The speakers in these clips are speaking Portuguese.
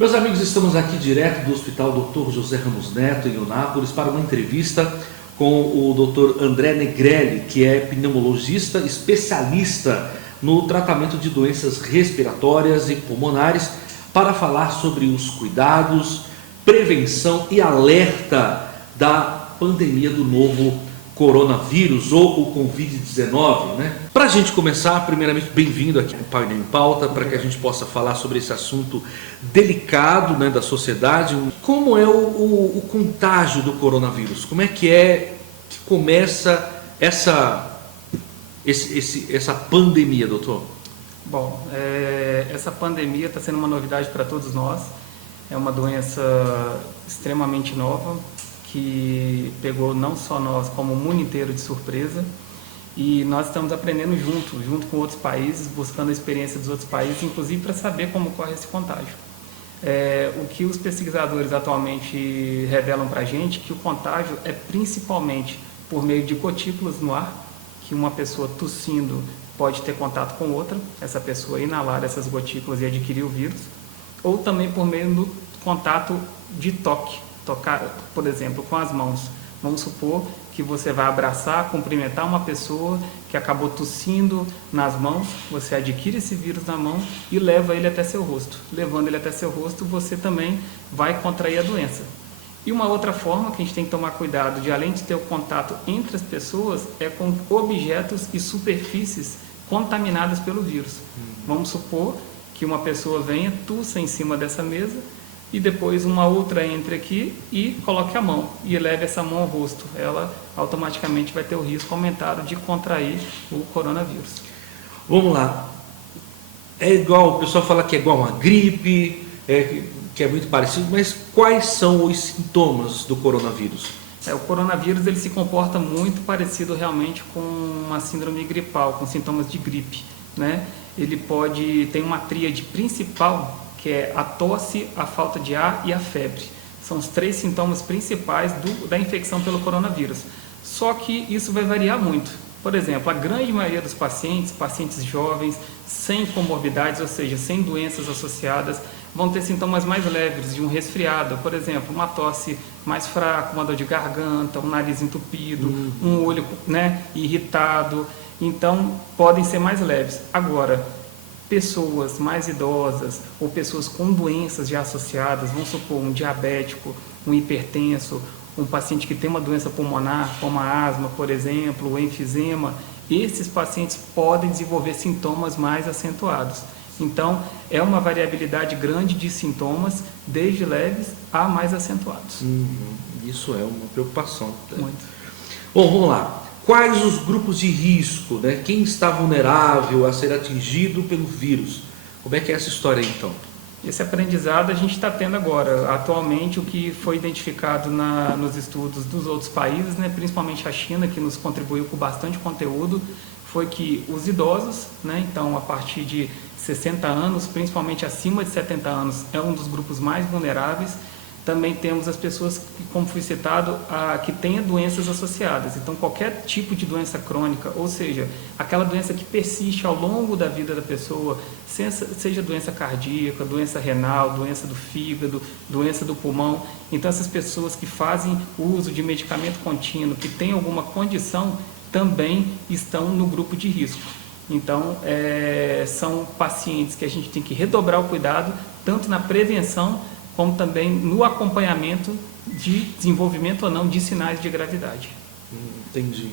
Meus amigos, estamos aqui direto do Hospital Dr. José Ramos Neto, em Eunápolis, para uma entrevista com o Dr. André Negrelli, que é pneumologista especialista no tratamento de doenças respiratórias e pulmonares, para falar sobre os cuidados, prevenção e alerta da pandemia do novo coronavírus ou o Covid-19, né? Para a gente começar, primeiramente, bem-vindo aqui ao Painel em Pauta, para que a gente possa falar sobre esse assunto delicado, né, da sociedade. Como é o contágio do coronavírus? Como é que começa essa pandemia, doutor? Bom, essa pandemia está sendo uma novidade para todos nós. É uma doença extremamente nova, que pegou não só nós, como o mundo inteiro de surpresa. E nós estamos aprendendo junto com outros países, buscando a experiência dos outros países, inclusive para saber como ocorre esse contágio. O que os pesquisadores atualmente revelam para a gente é que o contágio é principalmente por meio de gotículas no ar, que uma pessoa tossindo pode ter contato com outra, essa pessoa inalar essas gotículas e adquirir o vírus, ou também por meio do contato de tocar, por exemplo, com as mãos. Vamos supor que você vai abraçar, cumprimentar uma pessoa que acabou tossindo nas mãos, você adquire esse vírus na mão e leva ele até seu rosto. Levando ele até seu rosto, você também vai contrair a doença. E uma outra forma que a gente tem que tomar cuidado, de além de ter o contato entre as pessoas, é com objetos e superfícies contaminadas pelo vírus. Vamos supor que uma pessoa venha, tussa em cima dessa mesa, e depois uma outra entre aqui e coloque a mão e leve essa mão ao rosto. Ela automaticamente vai ter o risco aumentado de contrair o coronavírus. Vamos lá. É igual, o pessoal fala que é igual uma gripe, que é muito parecido, mas quais são os sintomas do coronavírus? O coronavírus ele se comporta muito parecido realmente com uma síndrome gripal, com sintomas de gripe, né? Ele tem uma tríade principal, que é a tosse, a falta de ar e a febre. São os 3 sintomas principais da infecção pelo coronavírus. Só que isso vai variar muito. Por exemplo, a grande maioria dos pacientes jovens, sem comorbidades, ou seja, sem doenças associadas, vão ter sintomas mais leves de um resfriado. Por exemplo, uma tosse mais fraca, uma dor de garganta, um nariz entupido, um olho, né, irritado. Então, podem ser mais leves. Agora, pessoas mais idosas ou pessoas com doenças já associadas, vamos supor um diabético, um hipertenso, um paciente que tem uma doença pulmonar, como a asma, por exemplo, o enfisema, esses pacientes podem desenvolver sintomas mais acentuados. Então, é uma variabilidade grande de sintomas, desde leves a mais acentuados. Isso é uma preocupação. Muito. Bom, vamos lá. Quais os grupos de risco, né? Quem está vulnerável a ser atingido pelo vírus? Como é que é essa história aí, então? Esse aprendizado a gente está tendo agora. Atualmente, o que foi identificado nos estudos dos outros países, né, principalmente a China, que nos contribuiu com bastante conteúdo, foi que os idosos, né, então a partir de 60 anos, principalmente acima de 70 anos, é um dos grupos mais vulneráveis. Também temos as pessoas que, como foi citado, que tenham doenças associadas. Então, qualquer tipo de doença crônica, ou seja, aquela doença que persiste ao longo da vida da pessoa, seja doença cardíaca, doença renal, doença do fígado, doença do pulmão. Então, essas pessoas que fazem uso de medicamento contínuo, que têm alguma condição, também estão no grupo de risco. Então, são pacientes que a gente tem que redobrar o cuidado, tanto na prevenção, como também no acompanhamento de desenvolvimento ou não de sinais de gravidade. Entendi.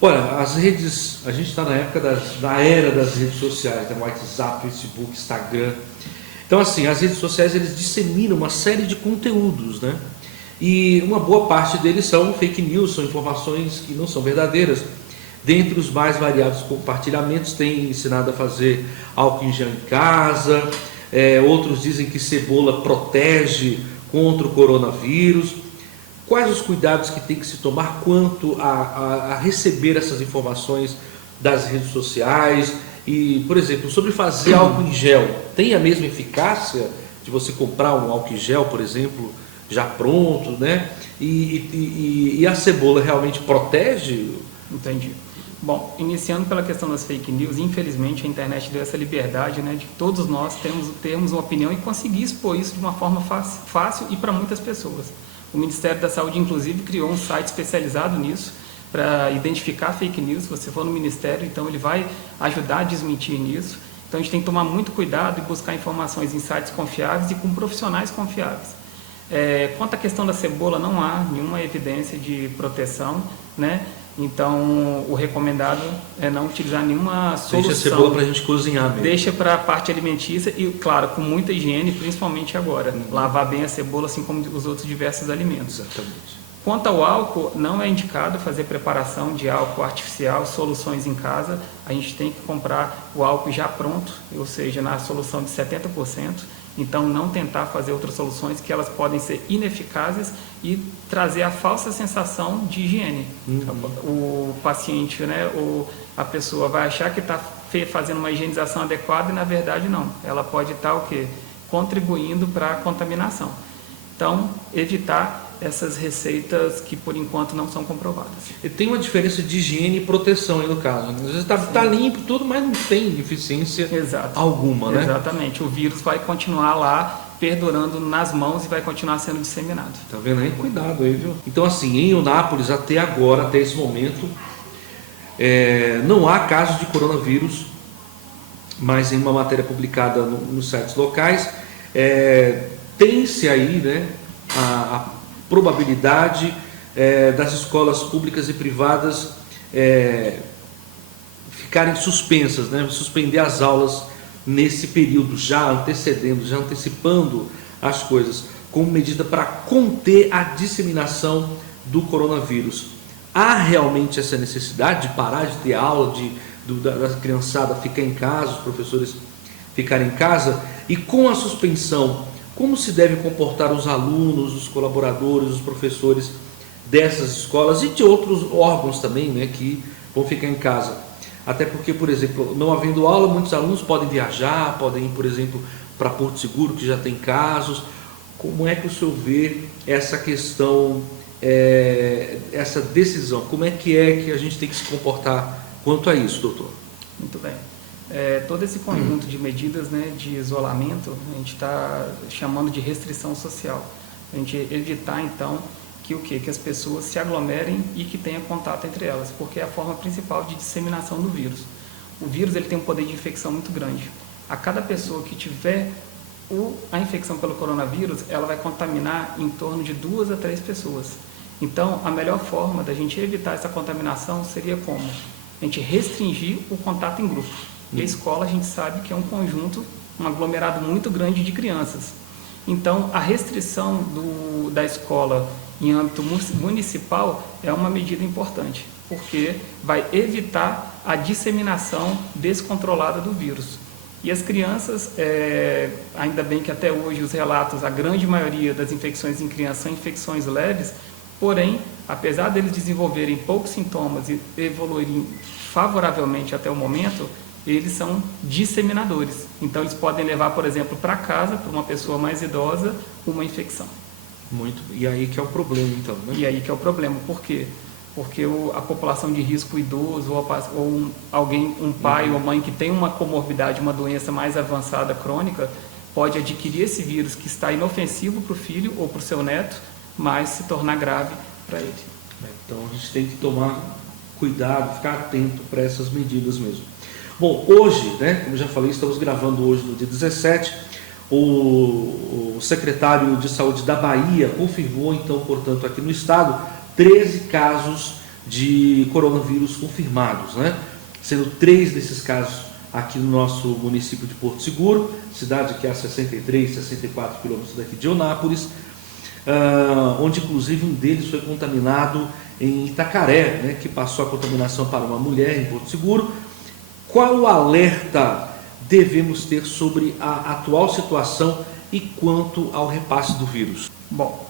Olha, as redes, a gente está na época da era das redes sociais, né? WhatsApp, Facebook, Instagram. Então, assim, as redes sociais, eles disseminam uma série de conteúdos, né? E uma boa parte deles são fake news, são informações que não são verdadeiras. Dentre os mais variados compartilhamentos, tem ensinado a fazer álcool em gel em casa. Outros dizem que cebola protege contra o coronavírus. Quais os cuidados que tem que se tomar quanto a receber essas informações das redes sociais? E, por exemplo, sobre fazer álcool em gel, tem a mesma eficácia de você comprar um álcool em gel, por exemplo, já pronto, né? E a cebola realmente protege? Entendi. Bom, iniciando pela questão das fake news, infelizmente a internet deu essa liberdade, né, de todos nós termos uma opinião e conseguir expor isso de uma forma fácil e para muitas pessoas. O Ministério da Saúde, inclusive, criou um site especializado nisso, para identificar fake news. Se você for no Ministério, então ele vai ajudar a desmentir nisso. Então a gente tem que tomar muito cuidado e buscar informações em sites confiáveis e com profissionais confiáveis. Quanto à questão da cebola, não há nenhuma evidência de proteção, né? Então o recomendado é não utilizar nenhuma solução. Deixa a cebola para a gente cozinhar mesmo. Deixa para a parte alimentícia e, claro, com muita higiene, principalmente agora. Lavar bem a cebola, assim como os outros diversos alimentos. Exatamente. Quanto ao álcool, não é indicado fazer preparação de álcool artificial, soluções em casa. A gente tem que comprar o álcool já pronto, ou seja, na solução de 70%. Então, não tentar fazer outras soluções que elas podem ser ineficazes e trazer a falsa sensação de higiene. O paciente, né, ou a pessoa vai achar que está fazendo uma higienização adequada e, na verdade, não. Ela pode estar, o quê? Contribuindo para a contaminação. Então, evitar essas receitas que, por enquanto, não são comprovadas. E tem uma diferença de higiene e proteção aí no caso. Às vezes está limpo tudo, mas não tem deficiência alguma, né? Exatamente. O vírus vai continuar lá, perdurando nas mãos e vai continuar sendo disseminado. Tá vendo aí? Cuidado aí, viu? Então, assim, em Eunápolis, até agora, até esse momento, não há casos de coronavírus, mas em uma matéria publicada nos sites locais, tem-se aí, né, a probabilidade das escolas públicas e privadas ficarem suspensas, né? Suspender as aulas nesse período, já antecipando as coisas, como medida para conter a disseminação do coronavírus. Há realmente essa necessidade de parar de ter aula, da criançada ficar em casa, os professores ficarem em casa? E com a suspensão, como se devem comportar os alunos, os colaboradores, os professores dessas escolas e de outros órgãos também, né, que vão ficar em casa? Até porque, por exemplo, não havendo aula, muitos alunos podem viajar, podem ir, por exemplo, para Porto Seguro, que já tem casos. Como é que o senhor vê essa questão, essa decisão? Como é que a gente tem que se comportar quanto a isso, doutor? Muito bem. Todo esse conjunto de medidas, né, de isolamento, a gente está chamando de restrição social. A gente evitar, então, que as pessoas se aglomerem e que tenha contato entre elas, porque é a forma principal de disseminação do vírus. O vírus ele tem um poder de infecção muito grande. A cada pessoa que tiver a infecção pelo coronavírus, ela vai contaminar em torno de 2 a 3 pessoas. Então, a melhor forma da gente evitar essa contaminação seria como? A gente restringir o contato em grupo. E a escola, a gente sabe que é um conjunto, um aglomerado muito grande de crianças. Então, a restrição da escola em âmbito municipal é uma medida importante, porque vai evitar a disseminação descontrolada do vírus. E as crianças, ainda bem que até hoje os relatos, a grande maioria das infecções em crianças são infecções leves, porém, apesar deles desenvolverem poucos sintomas e evoluírem favoravelmente até o momento, eles são disseminadores. Então, eles podem levar, por exemplo, para casa, para uma pessoa mais idosa, uma infecção. Muito. E aí que é o problema, então, né? E aí que é o problema. Por quê? Porque a população de risco idoso, ou alguém, um pai ou mãe que tem uma comorbidade, uma doença mais avançada, crônica, pode adquirir esse vírus que está inofensivo para o filho ou para o seu neto, mas se tornar grave para ele. Então, a gente tem que tomar cuidado, ficar atento para essas medidas mesmo. Bom, hoje, né, como já falei, estamos gravando hoje no dia 17, o secretário de Saúde da Bahia confirmou, então, portanto, aqui no estado, 13 casos de coronavírus confirmados, né? Sendo 3 desses casos aqui no nosso município de Porto Seguro, cidade que é a 64 quilômetros daqui de Eunápolis, onde inclusive um deles foi contaminado em Itacaré, né, que passou a contaminação para uma mulher em Porto Seguro. Qual o alerta devemos ter sobre a atual situação e quanto ao repasse do vírus? Bom,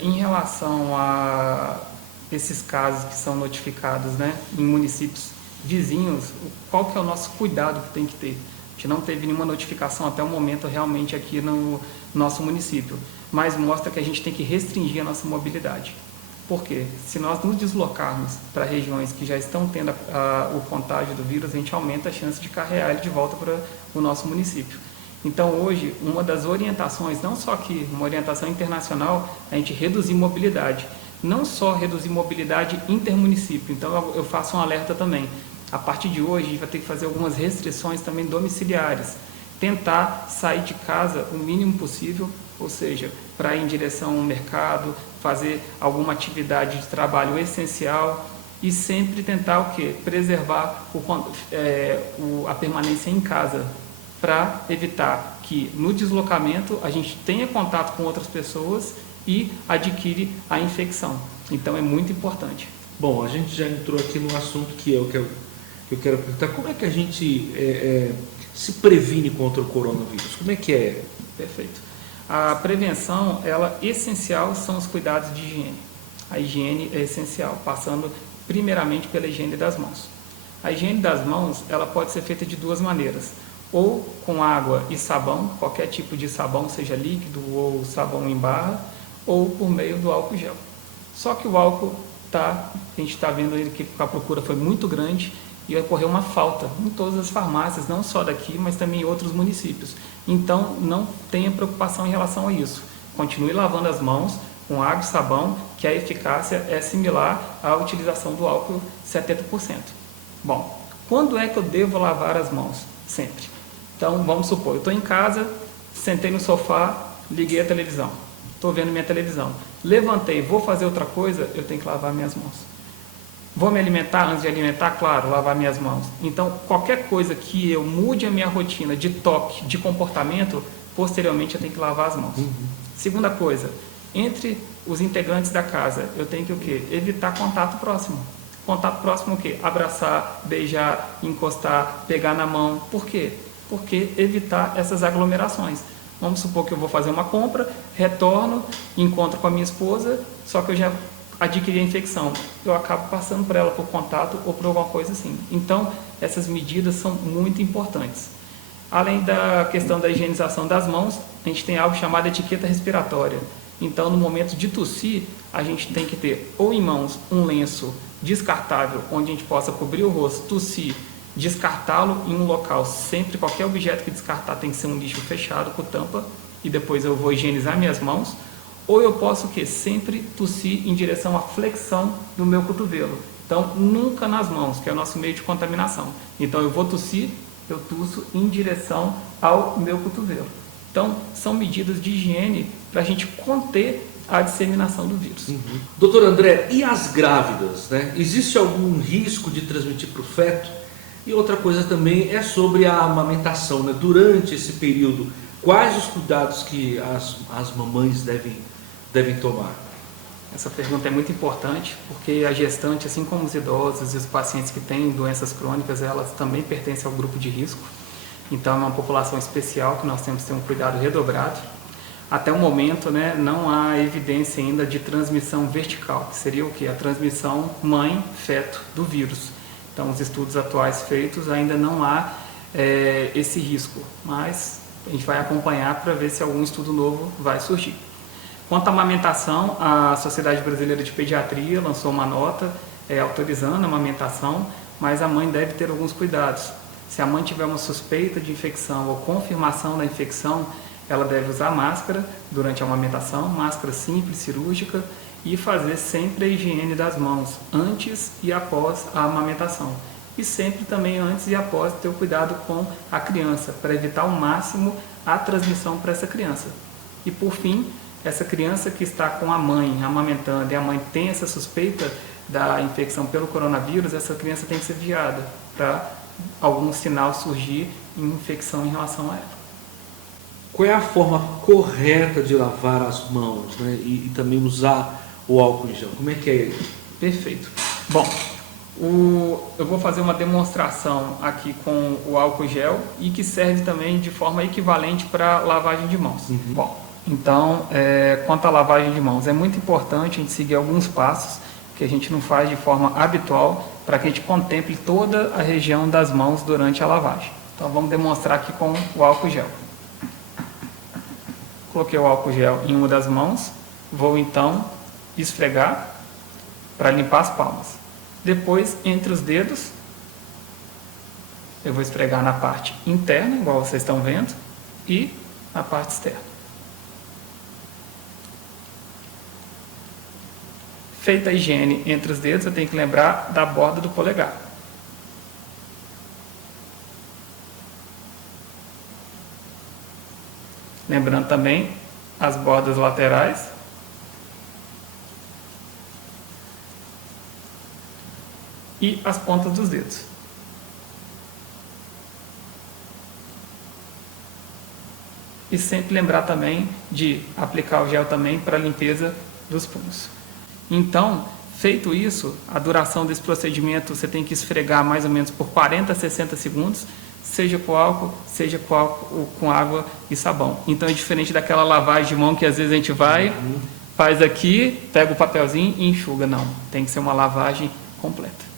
em relação a esses casos que são notificados, né, em municípios vizinhos, qual que é o nosso cuidado que tem que ter? A gente não teve nenhuma notificação até o momento realmente aqui no nosso município, mas mostra que a gente tem que restringir a nossa mobilidade. Por quê? Se nós nos deslocarmos para regiões que já estão tendo o contágio do vírus, a gente aumenta a chance de carregar ele de volta para o nosso município. Então, hoje, uma das orientações, não só aqui, uma orientação internacional, é a gente reduzir mobilidade. Não só reduzir mobilidade intermunicípio. Então, eu faço um alerta também. A partir de hoje, a gente vai ter que fazer algumas restrições também domiciliares. Tentar sair de casa o mínimo possível, ou seja, para ir em direção ao mercado, fazer alguma atividade de trabalho essencial e sempre tentar o quê? Preservar a permanência em casa, para evitar que no deslocamento a gente tenha contato com outras pessoas e adquire a infecção. Então é muito importante. Bom, a gente já entrou aqui no assunto que eu quero perguntar. Como é que a gente se previne contra o coronavírus? Como é que é? Perfeito. A prevenção, ela essencial são os cuidados de higiene. A higiene é essencial, passando primeiramente pela higiene das mãos. A higiene das mãos, ela pode ser feita de duas maneiras. Ou com água e sabão, qualquer tipo de sabão, seja líquido ou sabão em barra, ou por meio do álcool gel. Só que o álcool a gente está vendo aí que a procura foi muito grande e ocorreu uma falta em todas as farmácias, não só daqui, mas também em outros municípios. Então, não tenha preocupação em relação a isso. Continue lavando as mãos com água e sabão, que a eficácia é similar à utilização do álcool 70%. Bom, quando é que eu devo lavar as mãos? Sempre. Então, vamos supor, eu estou em casa, sentei no sofá, liguei a televisão, estou vendo minha televisão, levantei, vou fazer outra coisa, eu tenho que lavar minhas mãos. Vou me alimentar, antes de alimentar, claro, lavar minhas mãos. Então, qualquer coisa que eu mude a minha rotina de toque, de comportamento, posteriormente eu tenho que lavar as mãos. Segunda coisa, entre os integrantes da casa, eu tenho que o quê? Evitar contato próximo. Contato próximo o quê? Abraçar, beijar, encostar, pegar na mão. Por quê? Porque evitar essas aglomerações. Vamos supor que eu vou fazer uma compra, retorno, encontro com a minha esposa, só que eu já adquiri a infecção. Eu acabo passando por ela por contato ou por alguma coisa assim. Então, essas medidas são muito importantes. Além da questão da higienização das mãos, a gente tem algo chamado etiqueta respiratória. Então, no momento de tossir, a gente tem que ter ou em mãos um lenço descartável, onde a gente possa cobrir o rosto, tossir, descartá-lo em um local. Sempre qualquer objeto que descartar tem que ser um lixo fechado com tampa e depois eu vou higienizar minhas mãos. Ou eu posso sempre tossir em direção à flexão do meu cotovelo. Então, nunca nas mãos, que é o nosso meio de contaminação. Então, eu vou tossir, eu tuço em direção ao meu cotovelo. Então, são medidas de higiene para a gente conter a disseminação do vírus. Doutor André, e as grávidas, né? Existe algum risco de transmitir para o feto? E outra coisa também é sobre a amamentação, né? Durante esse período, quais os cuidados que as mamães devem tomar? Essa pergunta é muito importante, porque a gestante, assim como os idosos e os pacientes que têm doenças crônicas, elas também pertencem ao grupo de risco. Então, é uma população especial que nós temos que ter um cuidado redobrado. Até o momento, né, não há evidência ainda de transmissão vertical, que seria o quê? A transmissão mãe-feto do vírus. Então, os estudos atuais feitos ainda não há esse risco, mas a gente vai acompanhar para ver se algum estudo novo vai surgir. Quanto à amamentação, a Sociedade Brasileira de Pediatria lançou uma nota autorizando a amamentação, mas a mãe deve ter alguns cuidados. Se a mãe tiver uma suspeita de infecção ou confirmação da infecção, ela deve usar máscara durante a amamentação, máscara simples, cirúrgica, e fazer sempre a higiene das mãos, antes e após a amamentação. E sempre também antes e após ter o cuidado com a criança, para evitar ao máximo a transmissão para essa criança. E por fim, essa criança que está com a mãe amamentando e a mãe tem essa suspeita da infecção pelo coronavírus, essa criança tem que ser vigiada para algum sinal surgir em infecção em relação a ela. Qual é a forma correta de lavar as mãos, né? E também usar o álcool em gel? Como é que é isso? Perfeito. Bom, eu vou fazer uma demonstração aqui com o álcool gel e que serve também de forma equivalente para lavagem de mãos. Bom, então, quanto à lavagem de mãos, é muito importante a gente seguir alguns passos que a gente não faz de forma habitual para que a gente contemple toda a região das mãos durante a lavagem. Então, vamos demonstrar aqui com o álcool gel. Coloquei o álcool gel em uma das mãos, vou então esfregar para limpar as palmas. Depois, entre os dedos, eu vou esfregar na parte interna, igual vocês estão vendo, e na parte externa. Feita a higiene entre os dedos, eu tenho que lembrar da borda do polegar. Lembrando também as bordas laterais. E as pontas dos dedos. E sempre lembrar também de aplicar o gel também para a limpeza dos punhos. Então, feito isso, a duração desse procedimento você tem que esfregar mais ou menos por 40 a 60 segundos, seja com álcool, seja com água e sabão. Então é diferente daquela lavagem de mão que às vezes a gente vai, faz aqui, pega o papelzinho e enxuga. Não, tem que ser uma lavagem completa.